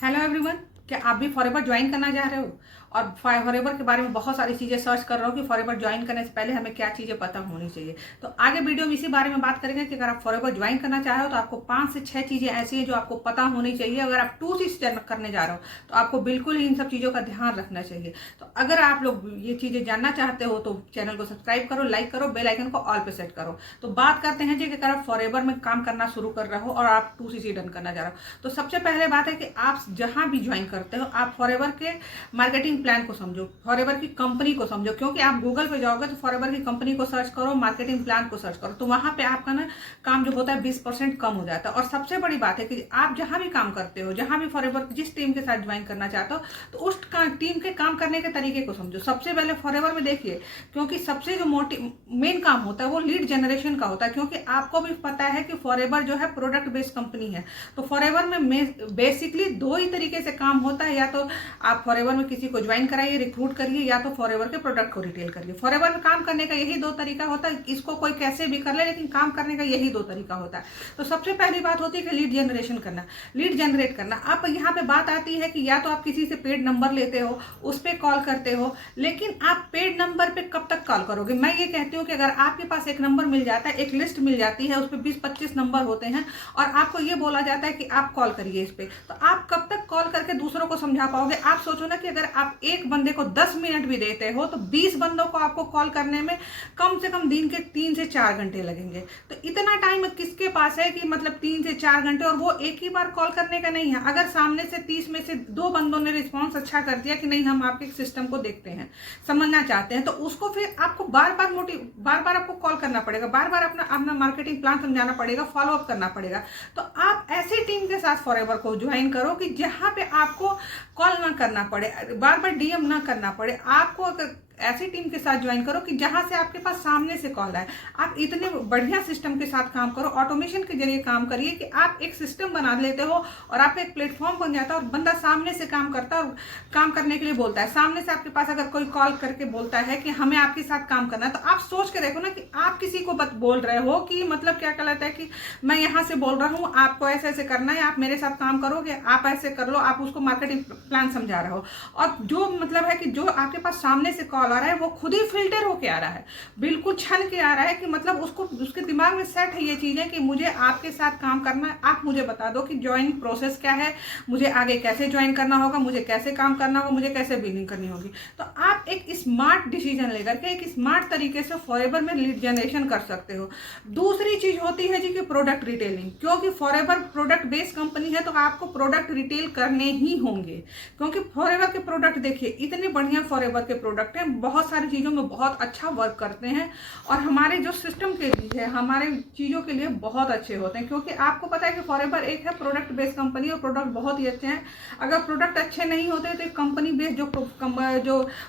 Hello everyone, क्या आप भी फॉरएवर ज्वाइन करना चाह रहे हो और फॉरएवर के बारे में बहुत सारी चीज़ें सर्च कर रहे हो कि फॉरएवर ज्वाइन करने से पहले हमें क्या चीज़ें पता होनी चाहिए। तो आगे वीडियो में इसी बारे में बात करेंगे कि अगर आप फॉरएवर ज्वाइन करना चाह रहे हो तो आपको 5 से 6 चीज़ें ऐसी हैं जो आपको पता होनी चाहिए। अगर आप 2C करने जा रहे हो तो आपको बिल्कुल ही इन सब चीज़ों का ध्यान रखना चाहिए। तो अगर आप लोग ये चीज़ें जानना चाहते हो तो चैनल को सब्सक्राइब करो, लाइक करो, बेल आइकन को ऑल पे सेट करो। तो बात करते हैं जी कि अगर आप फॉरएवर में काम करना शुरू कर रहे हो और आप 2CC डन करना चाह रहे हो तो सबसे पहले बात है कि आप जहाँ भी ज्वाइन करते हो आप फॉरएवर के मार्केटिंग प्लान को समझो, फॉरएवर की कंपनी को समझो। क्योंकि आप गूगल पे जाओगे तो फॉरएवर की कंपनी को सर्च करो, मार्केटिंग प्लान को सर्च करो, तो वहां पे आपका ना काम जो होता है 20% कम हो जाता है। और सबसे बड़ी बात है कि आप जहां भी काम करते हो, जहां भी फॉरएवर जिस टीम के साथ ज्वाइन करना चाहते हो तो उस टीम के काम करने के तरीके को समझो। सबसे पहले फॉरएवर में देखिए, क्योंकि सबसे जो मेन काम होता है वो लीड जनरेशन का होता है। क्योंकि आपको भी पता है कि फॉरएवर जो है प्रोडक्ट बेस्ड कंपनी है, तो फॉरएवर में बेसिकली दो ही तरीके से काम होता है। या तो आप फॉरएवर में किसी को ज्वाइन कराइए, रिक्रूट करिए, या तो फॉरएवर के प्रोडक्ट को रिटेल करिए। फॉरएवर में काम करने का यही दो तरीका होता है। इसको कोई कैसे भी कर ले, लेकिन काम करने का यही दो तरीका होता है। तो सबसे पहली बात होती है कि लीड जनरेशन करना, लीड जनरेट करना। अब यहाँ पे बात आती है कि या तो आप किसी से पेड नंबर लेते हो, उस पर कॉल करते हो, लेकिन आप पेड नंबर पे कब तक कॉल करोगे? मैं ये कहती हूँ कि अगर आपके पास एक नंबर मिल जाता है, एक लिस्ट मिल जाती है, उस पर 20-25 नंबर होते हैं और आपको ये बोला जाता है कि आप कॉल करिए इस पे, तो आप कब तक कॉल करके दूसरों को समझा पाओगे? आप सोचो ना कि अगर आप एक बंदे को 10 मिनट भी देते हो तो 20 बंदों को आपको कॉल करने में कम से कम दिन के 3 से 4 घंटे लगेंगे। तो इतना टाइम किसके पास है कि मतलब 3 से 4 घंटे, और वो एक ही बार कॉल करने का नहीं है। अगर सामने से 30 में से 2 बंदों ने रिस्पॉन्स अच्छा कर दिया कि नहीं हम आपके सिस्टम को देखते हैं, समझना चाहते हैं, तो उसको फिर आपको बार बार आपको कॉल करना पड़ेगा, बार बार अपना मार्केटिंग प्लान समझाना पड़ेगा, फॉलो अप करना पड़ेगा। तो आप ऐसी टीम के साथ फॉरएवर को ज्वाइन करो कि जहां पे आपको कॉल ना करना पड़े, बार बार डीएम ना करना पड़े। आपको अगर ऐसी टीम के साथ ज्वाइन करो कि जहां से आपके पास सामने से कॉल आए। आप इतने बढ़िया सिस्टम के साथ काम करो, ऑटोमेशन के जरिए काम करिए कि आप एक सिस्टम बना लेते हो और आपका एक प्लेटफॉर्म बन जाता है और बंदा सामने से काम करता है और काम करने के लिए बोलता है। सामने से आपके पास अगर कोई कॉल करके बोलता है कि हमें आपके साथ काम करना है, तो आप सोच के देखो ना कि आप किसी को बोल रहे हो कि मतलब क्या कहलाता है कि मैं यहाँ से बोल रहा हूँ, आपको ऐसे ऐसे करना है, आप मेरे साथ काम करोगे, आप ऐसे कर लो, आप उसको मार्केटिंग प्लान समझा रहे हो। और जो मतलब है कि जो आपके पास सामने से कॉल आ रहा है वो खुद ही फिल्टर होके आ रहा है, बिल्कुल छन के आ रहा है कि मतलब उसको उसके दिमाग में सेट है ये चीजें कि मुझे आपके साथ काम करना है। आप मुझे बता दो कि ज्वाइन प्रोसेस क्या है, मुझे आगे कैसे ज्वाइन करना होगा, मुझे कैसे काम करना होगा, मुझे कैसे बिलिंग करनी होगी। तो आप एक स्मार्ट डिसीजन लेकर के एक स्मार्ट तरीके से फॉरएवर में लीड जनरेशन कर सकते हो। दूसरी चीज होती है जी कि प्रोडक्ट रिटेलिंग। क्योंकि फॉरएवर प्रोडक्ट बेस्ड कंपनी है तो आपको प्रोडक्ट रिटेल करने ही होंगे। क्योंकि फॉरएवर के प्रोडक्ट देखिए इतने बढ़िया फॉरएवर के प्रोडक्ट हैं, बहुत सारी चीज़ों में बहुत अच्छा वर्क करते हैं और हमारे जो सिस्टम के लिए, हमारे चीज़ों के लिए बहुत अच्छे होते हैं। क्योंकि आपको पता है कि फॉरएवर एक है प्रोडक्ट बेस्ड कंपनी और प्रोडक्ट बहुत ही अच्छे हैं। अगर प्रोडक्ट अच्छे नहीं होते तो कंपनी बेस्ड जो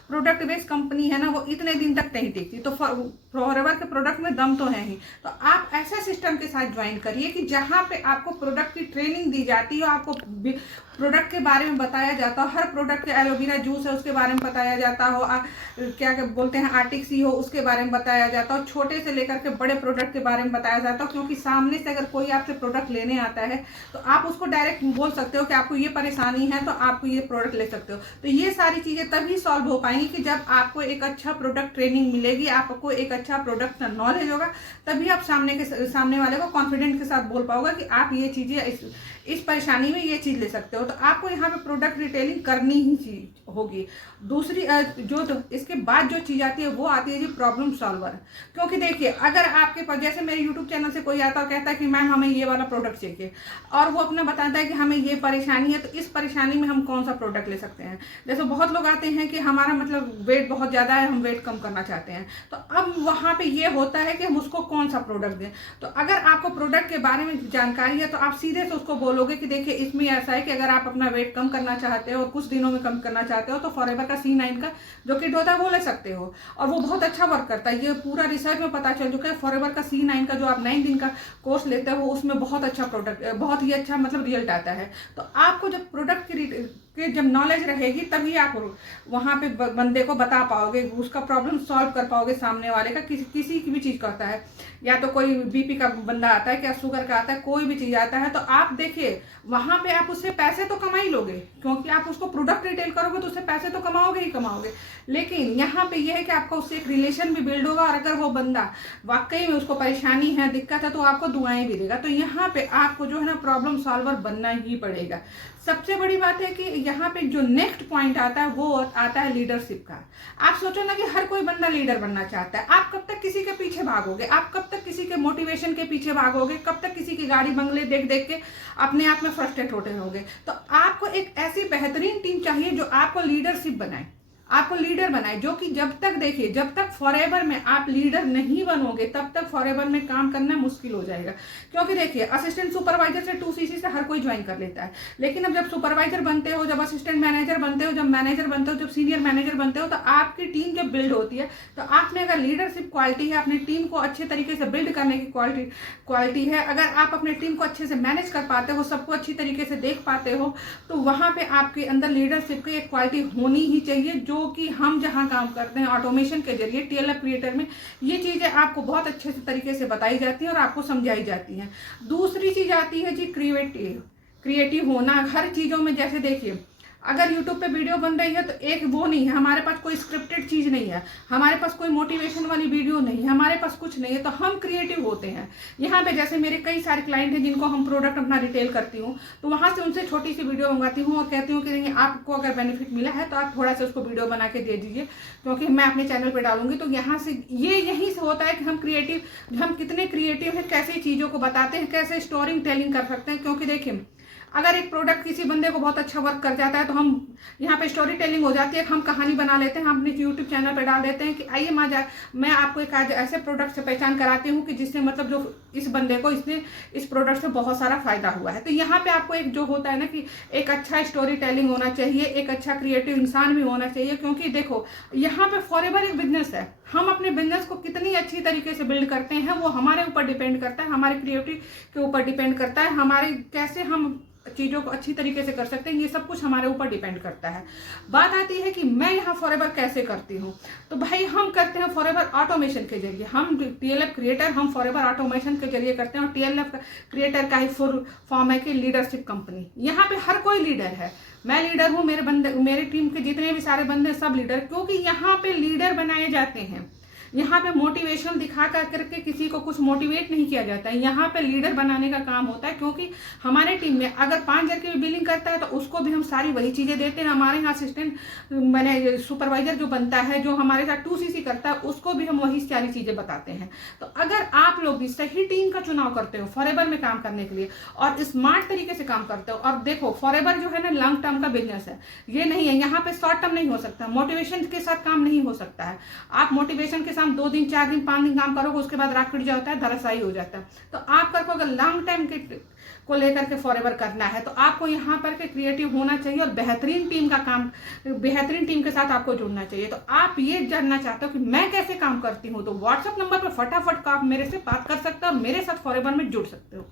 प्रोडक्ट बेस्ड कंपनी है ना वो इतने दिन तक नहीं टिकती। तो फॉरएवर के प्रोडक्ट में दम तो है ही। तो आप ऐसे सिस्टम के साथ ज्वाइन करिए कि जहाँ पे आपको प्रोडक्ट की ट्रेनिंग दी जाती है, आपको प्रोडक्ट के बारे में बताया जाता हो, हर प्रोडक्ट के एलोवेरा जूस है उसके बारे में बताया जाता हो, क्या बोलते हैं आर्टिक सी हो उसके बारे में बताया जाता हो, छोटे से लेकर के बड़े प्रोडक्ट के बारे में बताया जाता हो। क्योंकि सामने से अगर कोई आपसे प्रोडक्ट लेने आता है तो आप उसको डायरेक्ट बोल सकते हो कि आपको ये परेशानी है तो आपको ये प्रोडक्ट ले सकते हो। तो ये सारी चीज़ें तभी सॉल्व हो पाएंगी कि जब आपको एक अच्छा प्रोडक्ट ट्रेनिंग मिलेगी, आपको एक अच्छा प्रोडक्ट नॉलेज होगा, तभी आप सामने वाले को कॉन्फिडेंट के साथ बोल पाओगे कि आप ये चीज़ें इस परेशानी में ये चीज़ ले सकते हो। तो आपको यहाँ पे प्रोडक्ट रिटेलिंग करनी ही होगी। दूसरी जो इसके बाद जो चीज़ आती है वो आती है जी प्रॉब्लम सॉल्वर। क्योंकि देखिए अगर आपके पास जैसे मेरे यूट्यूब चैनल से कोई आता है कहता है कि मैम हमें ये वाला प्रोडक्ट चाहिए और वो अपना बताता है कि हमें ये परेशानी है, तो इस परेशानी में हम कौन सा प्रोडक्ट ले सकते हैं। जैसे बहुत लोग आते हैं कि हमारा मतलब वेट बहुत ज़्यादा है, हम वेट कम करना चाहते हैं, तो अब वहाँ पे ये होता है कि हम उसको कौन सा प्रोडक्ट दें। तो अगर आपको प्रोडक्ट के बारे में जानकारी है तो आप सीधे से उसको बोलोगे कि देखिए इसमें ऐसा है कि अगर आप अपना वेट कम करना चाहते हो और कुछ दिनों में कम करना चाहते हो तो फॉरएवर का C9 का जो किट होता है वो ले सकते हो और वो बहुत अच्छा वर्क करता है। ये पूरा रिसर्च में पता चल चुका है। फॉरएवर का C9 का जो आप 9 दिन का कोर्स लेते हो उसमें बहुत अच्छा प्रोडक्ट, बहुत ही अच्छा मतलब रिजल्ट आता है। तो आपको जब प्रोडक्ट की उसके जब नॉलेज रहेगी तभी आप वहाँ पे बंदे को बता पाओगे, उसका प्रॉब्लम सॉल्व कर पाओगे। सामने वाले का किसी की भी चीज़ का होता है, या तो कोई बीपी का बंदा आता है, क्या शुगर का आता है, कोई भी चीज़ आता है, तो आप देखिए वहाँ पे आप उससे पैसे तो कमा ही लोगे, क्योंकि आप उसको प्रोडक्ट रिटेल करोगे तो उससे पैसे तो कमाओगे ही कमाओगे। लेकिन यहाँ पे यह है कि आपका उससे एक रिलेशन भी बिल्ड होगा, और अगर वो बंदा वाकई में उसको परेशानी है, दिक्कत है, तो आपको दुआएं भी देगा। तो यहाँ पे आपको जो है ना प्रॉब्लम सॉल्वर बनना ही पड़ेगा। सबसे बड़ी बात है कि यहाँ पे जो नेक्स्ट पॉइंट आता है वो आता है लीडरशिप का। आप सोचो ना कि हर कोई बंदा लीडर बनना चाहता है। आप कब तक किसी के पीछे भागोगे, आप कब तक किसी के मोटिवेशन के पीछे भागोगे, कब तक किसी की गाड़ी बंगले देख देख के अपने आप में फ्रस्ट्रेट होते रहोगे। तो आपको एक ऐसी बेहतरीन टीम चाहिए जो आपको लीडरशिप बनाए, आपको लीडर बनाए, जो कि जब तक देखिए, जब तक फॉरएवर में आप लीडर नहीं बनोगे तब तक फॉरएवर में काम करना मुश्किल हो जाएगा। क्योंकि देखिए असिस्टेंट सुपरवाइजर से 2cc से हर कोई ज्वाइन कर लेता है, लेकिन अब जब सुपरवाइजर बनते हो, जब असिस्टेंट मैनेजर बनते हो, जब मैनेजर बनते हो, जब सीनियर मैनेजर बनते हो, तो आपकी टीम जब बिल्ड होती है, तो आप में अगर लीडरशिप क्वालिटी है, अपनी टीम को अच्छे तरीके से बिल्ड करने की क्वालिटी है, अगर आप अपनी टीम को अच्छे से मैनेज कर पाते हो, सबको अच्छी तरीके से देख पाते हो, तो वहां पे आपके अंदर लीडरशिप की एक क्वालिटी होनी ही चाहिए, जो कि हम जहां काम करते हैं ऑटोमेशन के जरिए टीएलएफ क्रिएटर में, ये चीजें आपको बहुत अच्छे से तरीके से बताई जाती हैं और आपको समझाई जाती हैं। दूसरी चीज आती है जी क्रिएटिव होना हर चीजों में। जैसे देखिए अगर यूट्यूब पे वीडियो बन रही है तो एक वो नहीं है, हमारे पास कोई स्क्रिप्टेड चीज नहीं है, हमारे पास कोई मोटिवेशन वाली वीडियो नहीं है, हमारे पास कुछ नहीं है, तो हम क्रिएटिव होते हैं। यहाँ पे जैसे मेरे कई सारे क्लाइंट हैं जिनको हम प्रोडक्ट अपना रिटेल करती हूँ, तो वहां से उनसे छोटी सी वीडियो मंगाती हूँ और कहती हूँ कि नहीं, आपको अगर बेनिफिट मिला है तो आप थोड़ा सा उसको वीडियो बना के दे दीजिए, क्योंकि मैं अपने चैनल पर डालूंगी। तो यहाँ से यहीं से होता है कि हम कितने क्रिएटिव हैं, कैसे चीजों को बताते हैं, कैसे स्टोरी टेलिंग कर सकते हैं। क्योंकि देखिए अगर एक प्रोडक्ट किसी बंदे को बहुत अच्छा वर्क कर जाता है तो हम यहाँ पे स्टोरी टेलिंग हो जाती है, हम कहानी बना लेते हैं, हम अपने यूट्यूब चैनल पे डाल देते हैं कि आइए मैं आपको एक आज ऐसे प्रोडक्ट से पहचान कराती हूँ कि जिससे मतलब जो इस बंदे को इस प्रोडक्ट से बहुत सारा फायदा हुआ है। तो यहाँ पे आपको एक जो होता है ना कि एक अच्छा स्टोरी टेलिंग होना चाहिए, एक अच्छा क्रिएटिव इंसान भी होना चाहिए। क्योंकि देखो यहाँ पे फॉरएवर एक बिजनेस है, हम अपने बिजनेस को कितनी अच्छी तरीके से बिल्ड करते हैं वो हमारे ऊपर डिपेंड करता है, हमारे क्रिएटिव के ऊपर डिपेंड करता है, हमारे कैसे हम चीजों को अच्छी तरीके से कर सकते हैं, ये सब कुछ हमारे ऊपर डिपेंड करता है। बात आती है कि मैं यहाँ फॉरएवर कैसे करती हूँ, तो भाई हम करते हैं फॉरएवर ऑटोमेशन के जरिए। हम टीएलएफ क्रिएटर हम फॉरएवर ऑटोमेशन के जरिए करते हैं, और टीएलएफ क्रिएटर का ही फुल फॉर्म है कि लीडरशिप कंपनी। यहाँ पे हर कोई लीडर है, मैं लीडर हूँ, मेरे टीम के जितने भी सारे बंदे सब लीडर, क्योंकि यहाँ पे लीडर बनाए जाते हैं। यहाँ पे मोटिवेशन दिखा करके किसी को कुछ मोटिवेट नहीं किया जाता है, यहाँ पे लीडर बनाने का काम होता है। क्योंकि हमारे टीम में अगर 5 हजार की बिलिंग करता है तो उसको भी हम सारी वही चीजें देते हैं। हमारे यहाँ असिस्टेंट मैंने सुपरवाइजर जो बनता है, जो हमारे साथ 2cc करता है, उसको भी हम वही सारी चीजें बताते हैं। तो अगर आप लोग भी सही टीम का चुनाव करते हो फॉरएवर में काम करने के लिए और स्मार्ट तरीके से काम करते हो, और देखो फॉरएवर जो है ना लॉन्ग टर्म का बिजनेस है, ये नहीं है, यहाँ पे शॉर्ट टर्म नहीं हो सकता, मोटिवेशन के साथ काम नहीं हो सकता है। आप मोटिवेशन के साथ 2 दिन 4 दिन 5 दिन काम करोगे, उसके बाद राख पिट जाता है, धराशायी हो जाता है। तो आप करको अगर लॉन्ग टाइम को लेकर के फॉरएवर करना है तो आपको यहाँ पर के क्रिएटिव होना चाहिए और बेहतरीन टीम के साथ आपको जुड़ना चाहिए। तो आप ये जानना चाहते हो कि मैं कैसे काम करती हूँ, तो व्हाट्सएप नंबर पर फटाफट आप मेरे से बात कर सकते हो और मेरे साथ फॉरएवर में जुड़ सकते हो।